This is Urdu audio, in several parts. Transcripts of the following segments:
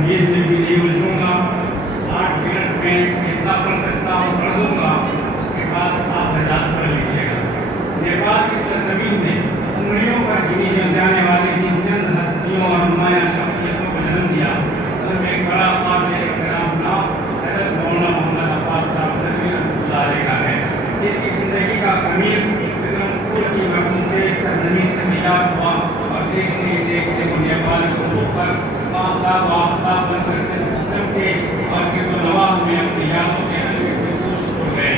تمہید میں بھی نہیں الجھوں گا. 8 منٹ میں اتنا پڑھ سکتا ہوں پڑھ دوں گا, اس کے بعد آپ حضرات پڑھ لیجیے گا. نیپال کی سرزمین میں انگلیوں پر گنی جانے والی جن چند ہستیوں اور نمایاں شخصیتوں کو جنم دیا, ان میں ایک بڑا قابل احترام نام حضرت مولانا محمد عباس صاحب ندوی رحمۃ اللہ علیہ کا ہے, جن کی زندگی کا خمیر پور کی مقدس سرزمین سے تیار ہوا اور دیکھتے ہی دیکھتے وہ نیپال کے افق پر آفتاب و آفتاب بن کر چمکے اور گرد و نواح میں اپنی یادوں کے انگیٹھے گوش چھوڑ گئے.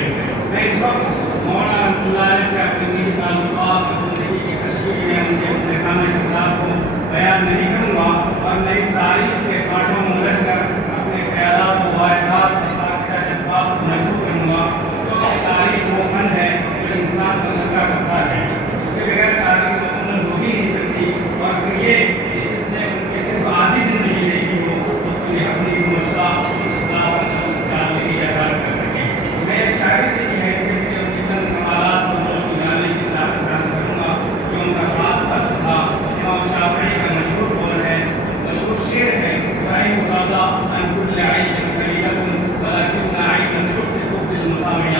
میں اس وقت مولانا رحمۃ اللہ علیہ سے اپنے نجی تعلقات اور زندگی کی تشکیل میں ان کے اپنے سامنے کردار کو بیان نہیں کروں گا, اور نئی تاریخ کے کانٹوں میں الجھ کر اپنے خیالات و واردات اور جذبات کو محدود کروں گا. کیونکہ تاریخ وہ فن ہے جو انسان کو ننگا کرتا ہے, اس کے بغیر تاریخ مکمل ہو ہی نہیں سکتی. اور پھر یہ جس نے ان کی صرف آدھی زندگی دیکھی ہو, اس کو یہ اپنی مسئلہ اصلاح اور کی جسارت کر سکے. میں ایک شاعر کی حیثیت سے ان کے چند کمالات کو روشنی ڈالنے کی صلاحیت حاصل کروں گا جو ان کا خاص اصل تھا. امام شافعی کا مشہور قول ہے, مشہور شعر ہے, عین تازہ ان کل عین قلیلۃ ولکن عین الصبح تبدی المسامع.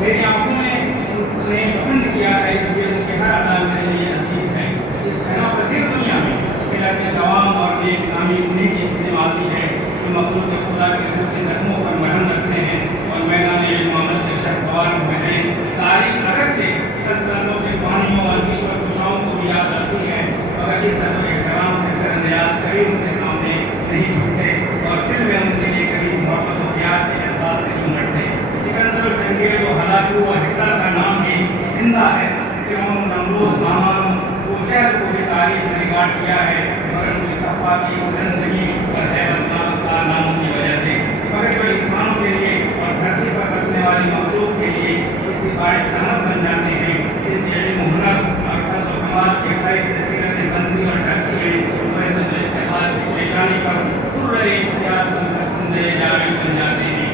میری آنکھوں نے انہیں پسند کیا ہے, اس لیے ان کے ہر ادا میرے لیے عزیز ہے. اس فنا پذیر دنیا میں خیرات دوام اور نیک نامی انہیں کی حصے میں آتی ہے جو مخلوق خدا کے رزق زخموں پر مرہم رکھتے ہیں اور میدان علم عمل کے شخص سوار ہوئے ہیں. تاریخ اگرچہ سلطنتوں کے بانیوں اور کشور کشاؤں کو بھی یاد رکھتی ہے, مگر اس سب احترام سے سر انداز کبھی ان کے سامنے نہیں جھکتے اور دل میں ان کے لیے کبھی محبت و پیار کے جذبات نہیں امڑتے. سکندر و چنگیز و ہلاکو و ہٹلر کا نام بھی زندہ ہے. فرعون, نمرود, حامان و جہل کو بھی تاریخ نے ریکارڈ کیا ہے, مگر کوئی صفا کی زندگی اور حیرت کا نام کی وجہ سے. مگر جو انسانوں کے لیے اور دھرتی پر بسنے والی مخلوق کے لیے کسی باعث رحمت بن جاتے ہیں, ان کے علم و ہنر اور فضل و کمال کے فیض سے سیرتیں بنتی اور ڈھکتی ہیں, اور عزت و افتخار کی پیشانی پر پورے امتیاز پسندے جاوید بن جاتے ہیں.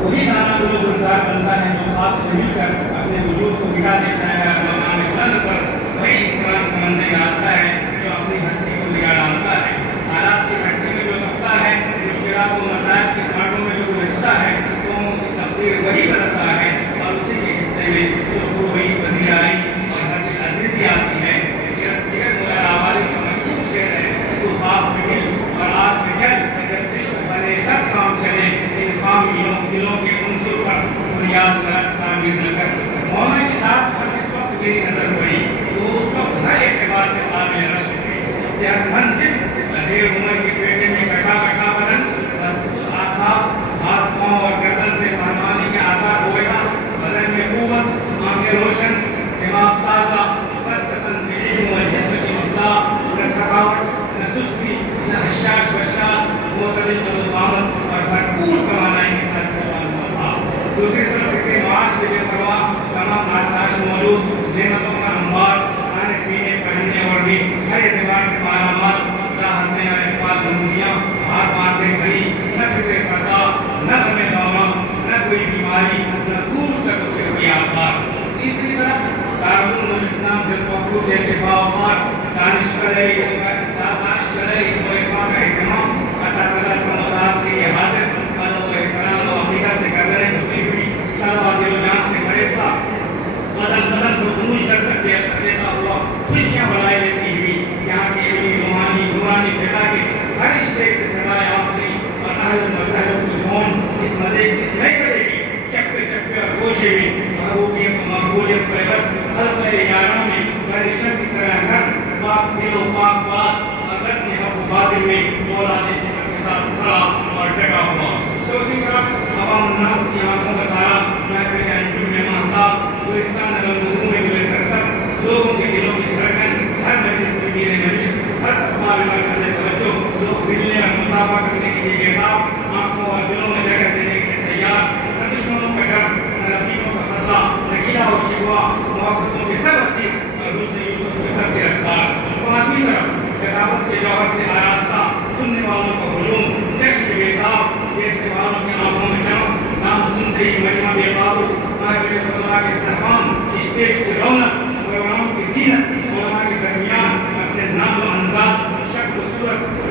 وہی دانا گلو گلزار بنتا ہے جو خاک میں مل کر اپنے وجود کو مٹا دیتا ہے, اور مقام بلند پر وہی انسان کا منظر ڈالتا ہے جو اپنی ہستی کو نگاہ ڈالتا ہے. حالات کی گھٹی میں جو تپتا ہے, مشکلات و مسائل کے کانٹوں میں جو گزرتا ہے, قوموں کی تقدیر وہی بدلتا ہے, اور اسی کے حصے میں صرف وہی پذیرائی اور ہر دل عزیزی آتی ہے. جگر مولا آبادی کا مشہور شعر ہے, تو خواب میں مل اور آگ میں جل, اگر عشق بنے تب کام چلے, ان خام دلوں کے عنصر پر بنیاد تعمیر نہ کر. مولانا کے ساتھ پر جس وقت میری نظر پڑی تو اس وقت ہر اعتبار سے قابل رشک تھے. صحت مند جسم, لدیر عمر کے پیٹے میں گٹھا گٹھا بدن, مضبوط اعصاب, ہاتھ پاؤں اور گردن سے پہلوانی کے آثار ہو گیا, بدن میں قوت, آنکھیں روشن, دماغ تازہ, پست تن سے علم و جسم کی اصلاح, نہ تھکاوٹ, نہ سستی, نہ حشاش بشاش, معتدل قامت اور بھرپور توانائی کے ساتھ جوان ہوا تھا. دوسری طرف فکر معاش سے بے پرواہ, تمام آسائش موجود, نعمتوں کا انبار, کھانے پینے پہننے اور بھی ہر اعتبار سے مالا مال, راحتیں اور اقبال بندیاں ہاتھ باندھے کھڑی, نہ فکر فردا, نہ غم دورہ, نہ کوئی بیماری, نہ دور تک اس کے کوئی آثار. تیسری طرف دارالعلوم اسلام جلپور جیسے باوقار دانشورے و عرفان کا اہتمام, اساتذہ سماعات کے لیے حاضر, ادب و احترام و عقیدت سے گردنیں جھکی ہوئی, طلبا دل و جان سے فریفتہ, قدم قدم کو عروج دستک دیتا ہوا, خوشیاں بلائے لیتی ہوئی, یہاں کے علمی روحانی نورانی فضا کے ہر اسٹیج سے سوائے آفری اور اہل و سہل کی کون اس نئے کرے گی. چپے چپے اور گوشے میں محبوبیت و مقبولیت پیوست, حلقہ یاروں میں پریشن کی طرح نر, پاک دل و پاک باز اور رسم حق و باطل میں اولاد صفت کے ساتھ کھڑا اور ڈٹا ہوا. دوسری طرف عوام الناس کی آنکھوں کا تارا, محفل انجم میں مہتاب, گلستان رنگوں میں گل سرسب, لوگوں کے دلوں کی دھڑکن, ہر مجلس میں میرے مجلس, ہر طبقہ میں مرکز توجہ, لوگ ملنے اور مسافہ کرنے کے لیے بےتاب, آنکھوں اور دلوں میں جگہ دینے کے لیے تیار, نہ دشمنوں کا ڈر, نہ رقیبوں کا خطرہ, نہ گلہ اور شکوہ, محبتوں کے سب اسیر اور حسن یوسف کے سب کی رفتار. پانچویں طرف خطابت کے جوہر سے آراستہ, سننے والوں کو ہجوم, جشن کے بےتاب, دیکھنے والوں کے آنکھوں میں چمک, نام سنتے ہی مجمع بے قابو, محفل خدا کے سرفان, اسٹیج کی رونق, علماء کی زینت, علماء کے درمیان اپنے ناز و انداز, شکل و صورت,